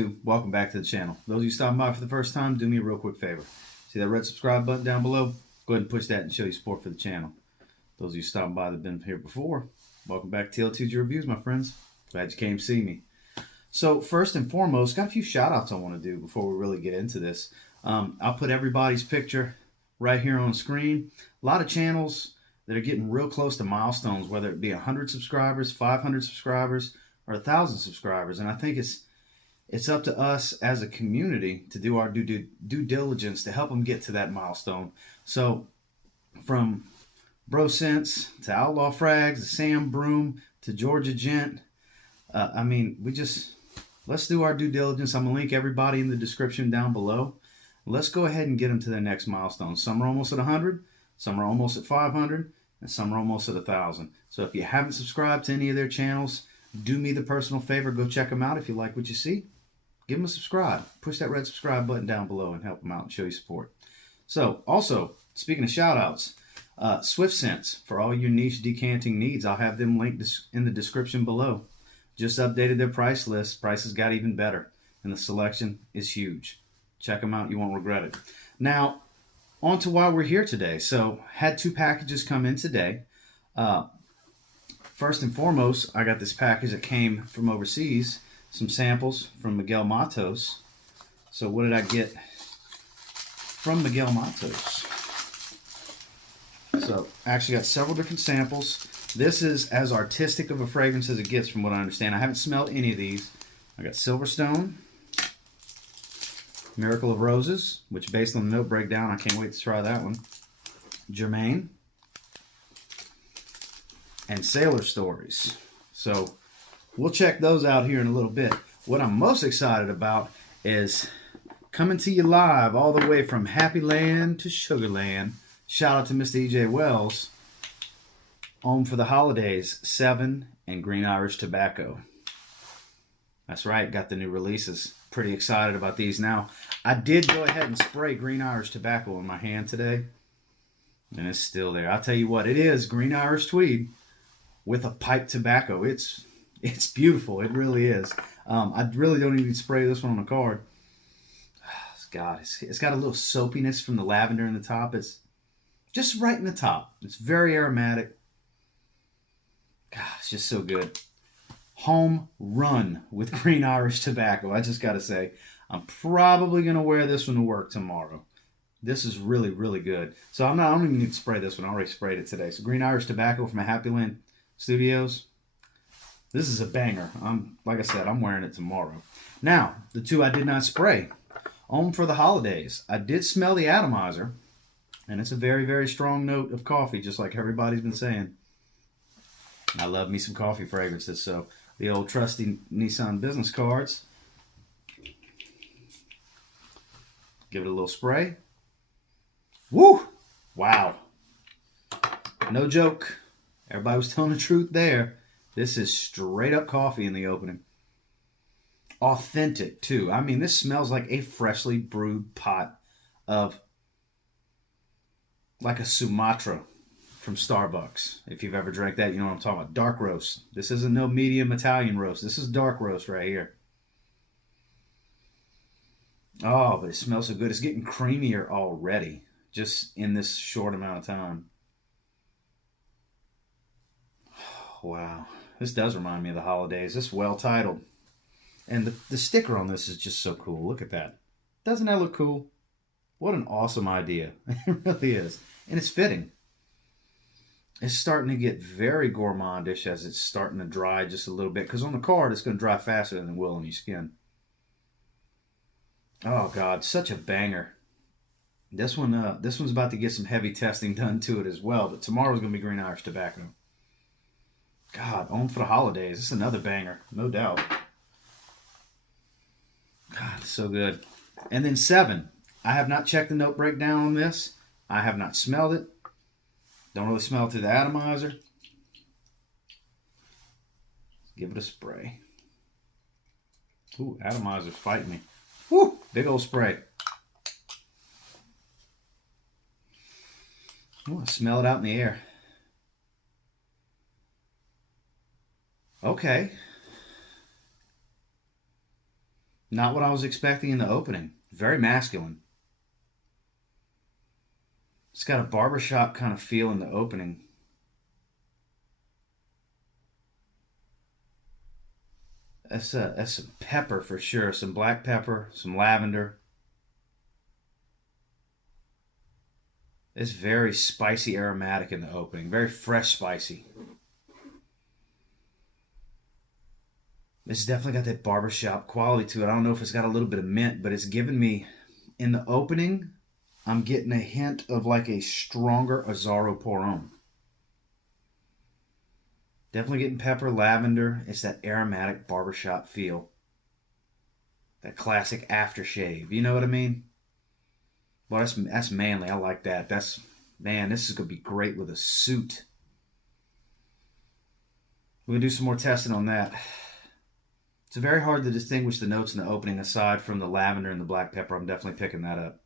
2, welcome back to the channel. Those of you stopping by for the first time, do me a real quick favor. See that red subscribe button down below? Go ahead and push that and show your support for the channel. Those of you stopping by that have been here before, welcome back to TLTG Reviews, my friends. Glad you came to see me. So first and foremost, got a few shout outs I want to do before we really get into this. I'll put everybody's picture right here on the screen. A lot of channels that are getting real close to milestones, whether it be 100 subscribers, 500 subscribers, or 1,000 subscribers. And I think it's up to us as a community to do our due diligence to help them get to that milestone. So from Breaux to Outlaw Frags to Sam Broome to Georgia Gent, let's do our due diligence. I'm going to link everybody in the description down below. Let's go ahead and get them to their next milestone. Some are almost at 100, some are almost at 500, and some are almost at 1,000. So if you haven't subscribed to any of their channels, do me the personal favor, go check them out. If you like what you see, give them a subscribe. Push that red subscribe button down below and help them out and show you support. So also, speaking of shout outs, SwiftsScents, for all your niche decanting needs, I'll have them linked in the description below. Just updated their price list. Prices got even better, and the selection is huge. Check them out. You won't regret it. Now, on to why we're here today. So, had 2 packages come in today. First and foremost, I got this package that came from overseas. Some samples from Miguel Matos. So, what did I get from Miguel Matos? So, I actually got several different samples. This is as artistic of a fragrance as it gets from what I understand. I haven't smelled any of these. I got Silverstone, Miracle of Roses, which based on the note breakdown, I can't wait to try that one. Germain, and Sailor Stories. So we'll check those out here in a little bit. What I'm most excited about is coming to you live all the way from Happyland to Sugarland. Shout out to Mr. E.J. Wells. Homme for the Holidays, 7 and Green Irish Tobacco. That's right, got the new releases. Pretty excited about these now. I did go ahead and spray Green Irish Tobacco in my hand today, and it's still there. I'll tell you what, it is Green Irish Tweed with a pipe tobacco. It's beautiful. It really is. I really don't even spray this one on the card. God, it's got a little soapiness from the lavender in the top. It's just right in the top. It's very aromatic. God, it's just so good. Home run with Green Irish Tobacco. I just got to say, I'm probably going to wear this one to work tomorrow. This is really, really good. So I don't even need to spray this one. I already sprayed it today. So Green Irish Tobacco from Happyland Studios. This is a banger. Like I said, I'm wearing it tomorrow. Now, the 2 I did not spray. Homme for the Holidays. I did smell the atomizer, and it's a very, very strong note of coffee, just like everybody's been saying. I love me some coffee fragrances, so the old trusty Nissan business cards. Give it a little spray. Woo! Wow. No joke. Everybody was telling the truth there. This is straight up coffee in the opening. Authentic, too. I mean, this smells like a freshly brewed pot of, like a Sumatra from Starbucks. If you've ever drank that, you know what I'm talking about. Dark roast. This isn't no medium Italian roast. This is dark roast right here. Oh, but it smells so good. It's getting creamier already, just in this short amount of time. Wow. This does remind me of the holidays. This is well titled. And the sticker on this is just so cool. Look at that. Doesn't that look cool? What an awesome idea. It really is. And it's fitting. It's starting to get very gourmandish as it's starting to dry just a little bit. Because on the card, it's going to dry faster than it will on your skin. Oh, God. Such a banger. This one's about to get some heavy testing done to it as well. But tomorrow's going to be Green Irish Tobacco. God, Homme for the Holidays. This is another banger. No doubt. God, so good. And then 7. I have not checked the note breakdown on this. I have not smelled it. Don't really smell it through the atomizer. Give it a spray. Ooh, atomizer's fighting me. Woo, big old spray. Ooh, I smell it out in the air. Okay. Not what I was expecting in the opening. Very masculine. It's got a barbershop kind of feel in the opening. That's some pepper for sure. Some black pepper, some lavender. It's very spicy aromatic in the opening. Very fresh spicy. It's definitely got that barbershop quality to it. I don't know if it's got a little bit of mint, but it's giving me, in the opening, I'm getting a hint of like a stronger Zaharoff Homme. Definitely getting pepper, lavender. It's that aromatic barbershop feel. That classic aftershave. You know what I mean? Well, that's manly. I like that. Man, this is going to be great with a suit. We're going to do some more testing on that. It's very hard to distinguish the notes in the opening aside from the lavender and the black pepper. I'm definitely picking that up.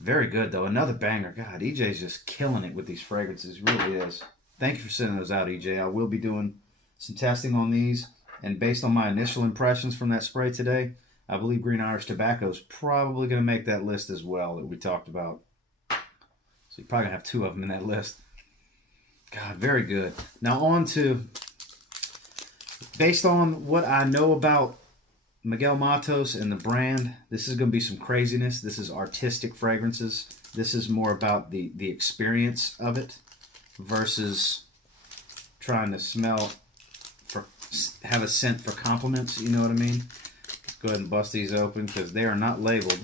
Very good, though. Another banger. God, EJ's just killing it with these fragrances. He really is. Thank you for sending those out, EJ. I will be doing some testing on these. And based on my initial impressions from that spray today, I believe Green Irish Tobacco is probably going to make that list as well that we talked about. So you're probably going to have two of them in that list. God, very good. Now on to, based on what I know about Miguel Matos and the brand, this is going to be some craziness. This is artistic fragrances. This is more about the experience of it versus trying to have a scent for compliments. You know what I mean? Let's go ahead and bust these open because they are not labeled,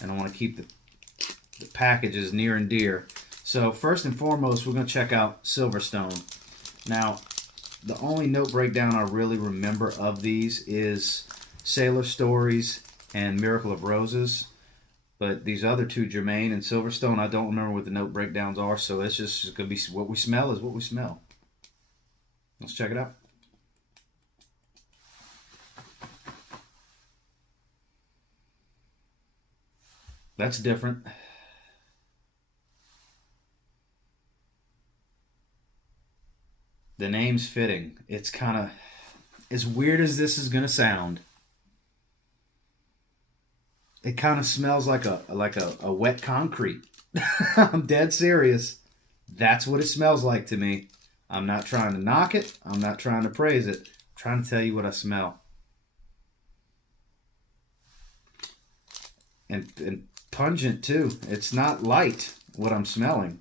and I want to keep the packages near and dear. So first and foremost, we're going to check out Silverstone. Now, the only note breakdown I really remember of these is Sailor Stories and Miracle of Roses. But these other two, Germain and Silverstone, I don't remember what the note breakdowns are, so it's just going to be what we smell is what we smell. Let's check it out. That's different. The name's fitting. It's kind of, as weird as this is going to sound, it kind of smells like a wet concrete. I'm dead serious. That's what it smells like to me. I'm not trying to knock it. I'm not trying to praise it. I'm trying to tell you what I smell. And pungent too. It's not light what I'm smelling.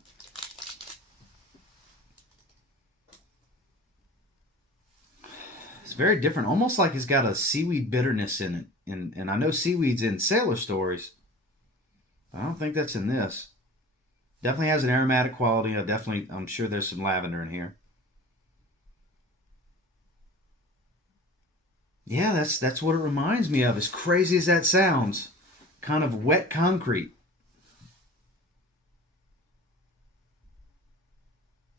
It's very different. Almost like it's got a seaweed bitterness in it. And I know seaweed's in Sailor Stories. I don't think that's in this. Definitely has an aromatic quality. I'm sure there's some lavender in here. Yeah, that's what it reminds me of. As crazy as that sounds. Kind of wet concrete.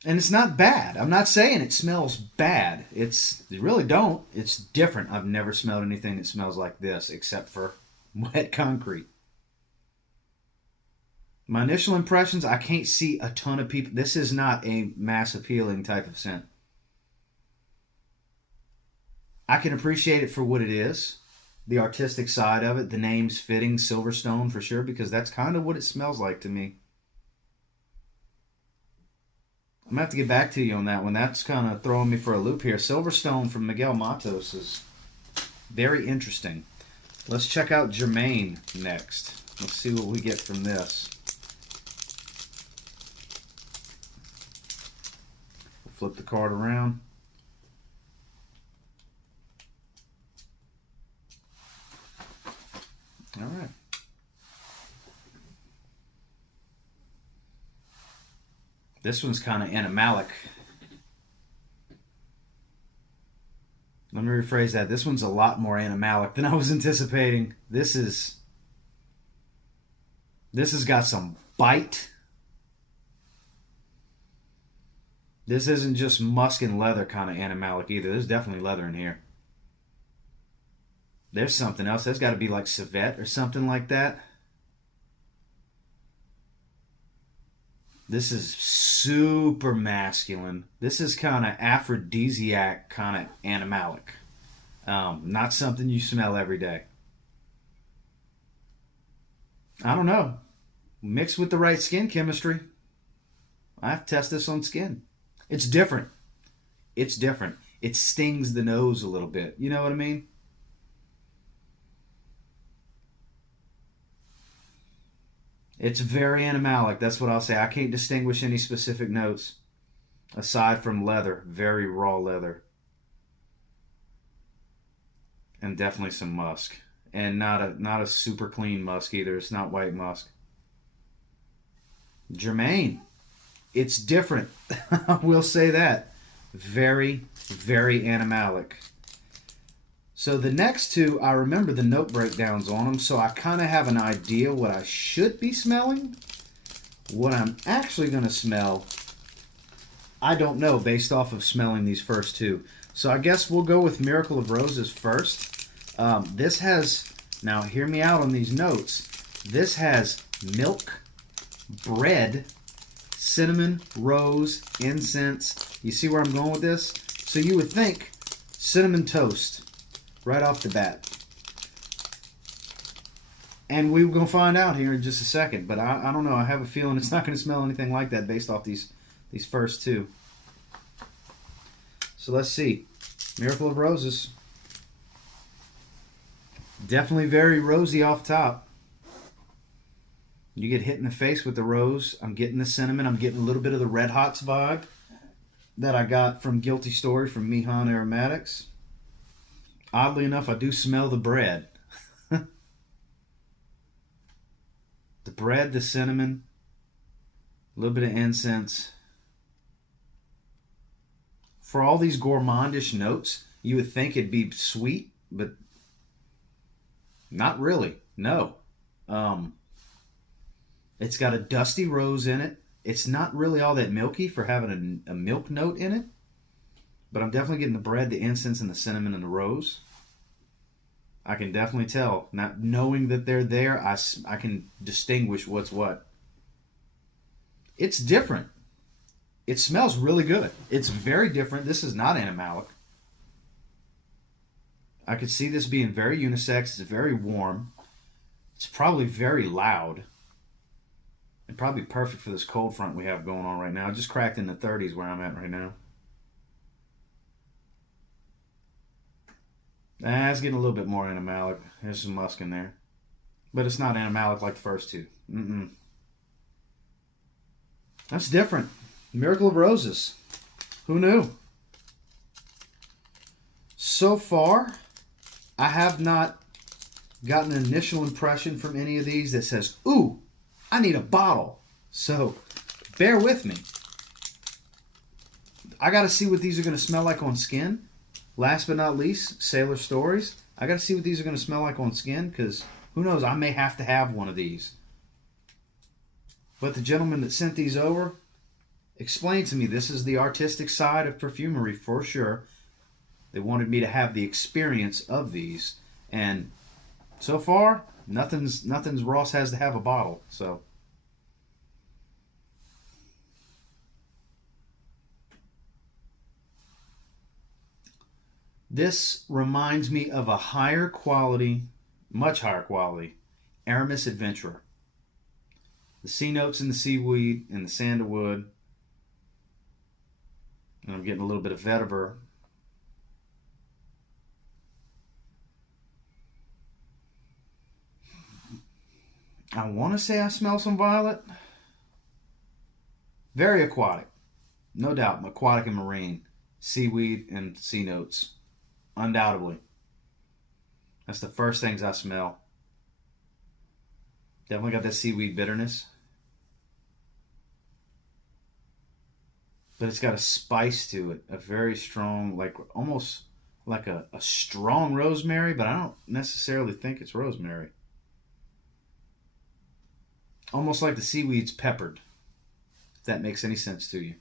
And it's not bad. I'm not saying it smells bad. You really don't. It's different. I've never smelled anything that smells like this except for wet concrete. My initial impressions, I can't see a ton of people. This is not a mass appealing type of scent. I can appreciate it for what it is. The artistic side of it. The name's fitting, Silverstone for sure, because that's kind of what it smells like to me. I'm going to have to get back to you on that one. That's kind of throwing me for a loop here. Silverstone from Miguel Matos is very interesting. Let's check out Germain next. Let's see what we get from this. We'll flip the card around. All right. This one's kind of animalic. Let me rephrase that. This one's a lot more animalic than I was anticipating. This has got some bite. This isn't just musk and leather kind of animalic either. There's definitely leather in here. There's something else. There's got to be like civet or something like that. This is super masculine. This is kind of aphrodisiac, kind of animalic. Not something you smell every day. I don't know. Mixed with the right skin chemistry. I have to test this on skin. It's different. It's different. It stings the nose a little bit. You know what I mean? It's very animalic. That's what I'll say. I can't distinguish any specific notes aside from leather. Very raw leather. And definitely some musk. And not a super clean musk either. It's not white musk. Germain. It's different. I will say that. Very, very animalic. So the next two, I remember the note breakdowns on them, so I kind of have an idea what I should be smelling. What I'm actually going to smell, I don't know based off of smelling these first two. So I guess we'll go with Miracle of Roses first. This has, now hear me out on these notes, this has milk, bread, cinnamon, rose, incense. You see where I'm going with this? So you would think cinnamon toast right off the bat. And we're going to find out here in just a second. But I don't know. I have a feeling it's not going to smell anything like that based off these first two. So let's see. Miracle of Roses. Definitely very rosy off top. You get hit in the face with the rose. I'm getting the cinnamon. I'm getting a little bit of the Red Hots vibe that I got from Guilty Story from Mihan Aromatics. Oddly enough, I do smell the bread. The bread, the cinnamon, a little bit of incense. For all these gourmandish notes, you would think it'd be sweet, but not really. No. It's got a dusty rose in it. It's not really all that milky for having a milk note in it. But I'm definitely getting the bread, the incense, and the cinnamon and the rose. I can definitely tell. Not knowing that they're there, I can distinguish what's what. It's different. It smells really good. It's very different. This is not animalic. I could see this being very unisex. It's very warm. It's probably very loud. And probably perfect for this cold front we have going on right now. I just cracked in the 30s where I'm at right now. It's getting a little bit more animalic. There's some musk in there. But it's not animalic like the first two. That's different. Miracle of Roses. Who knew? So far, I have not gotten an initial impression from any of these that says, ooh, I need a bottle. So, bear with me. I got to see what these are going to smell like on skin. Last but not least, Sailor Stories. I got to see what these are going to smell like on skin because who knows, I may have to have one of these. But the gentleman that sent these over explained to me this is the artistic side of perfumery for sure. They wanted me to have the experience of these. And so far, nothing's Ross has to have a bottle. So this reminds me of a higher quality, much higher quality, Aramis Adventurer. The sea notes in the seaweed and the sandalwood. And I'm getting a little bit of vetiver. I want to say I smell some violet. Very aquatic. No doubt. Aquatic and marine. Seaweed and sea notes. Undoubtedly. That's the first things I smell. Definitely got that seaweed bitterness. But it's got a spice to it. A very strong, like almost like a strong rosemary, but I don't necessarily think it's rosemary. Almost like the seaweed's peppered. If that makes any sense to you.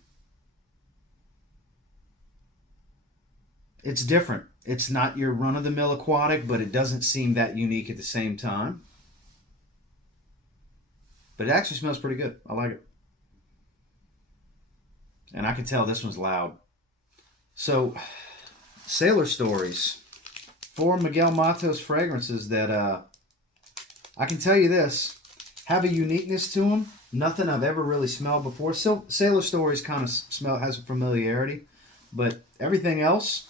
It's different. It's not your run-of-the-mill aquatic, but it doesn't seem that unique at the same time. But it actually smells pretty good. I like it. And I can tell this one's loud. So, Sailor Stories. 4 Miguel Matos fragrances that I can tell you this, have a uniqueness to them. Nothing I've ever really smelled before. Sailor Stories kind of has a familiarity, but everything else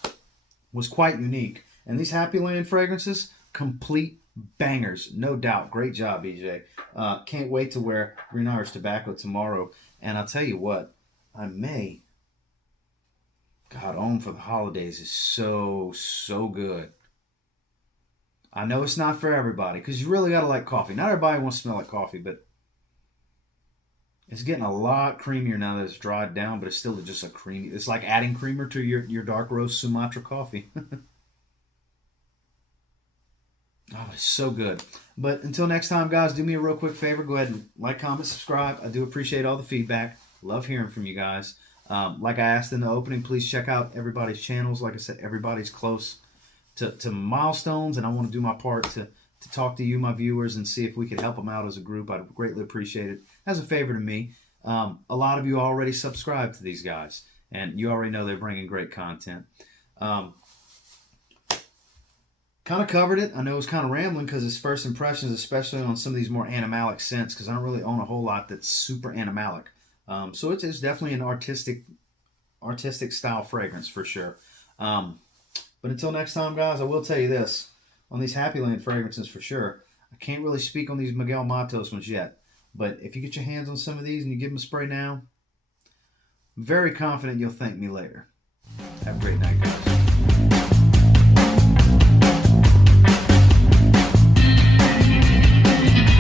was quite unique. And these Happyland fragrances, complete bangers, no doubt. Great job, BJ. Can't wait to wear Green Irish Tobacco tomorrow. And I'll tell you what, I may. God, Homme for the holidays is so good. I know it's not for everybody, because you really got to like coffee. Not everybody wants to smell like coffee, but it's getting a lot creamier now that it's dried down, but it's still just a creamy. It's like adding creamer to your dark roast Sumatra coffee. Oh, it's so good. But until next time, guys, do me a real quick favor. Go ahead and like, comment, subscribe. I do appreciate all the feedback. Love hearing from you guys. Like I asked in the opening, please check out everybody's channels. Like I said, everybody's close to milestones, and I want to do my part to talk to you, my viewers, and see if we could help them out as a group. I'd greatly appreciate it. As a favor to me, a lot of you already subscribe to these guys, and you already know they're bringing great content. Kind of covered it. I know it's kind of rambling because it's first impressions, especially on some of these more animalic scents, because I don't really own a whole lot that's super animalic. So it's definitely an artistic style fragrance for sure. But until next time, guys, I will tell you this. On these Happyland fragrances for sure, I can't really speak on these Miguel Matos ones yet. But if you get your hands on some of these and you give them a spray now, I'm very confident you'll thank me later. Have a great night, guys.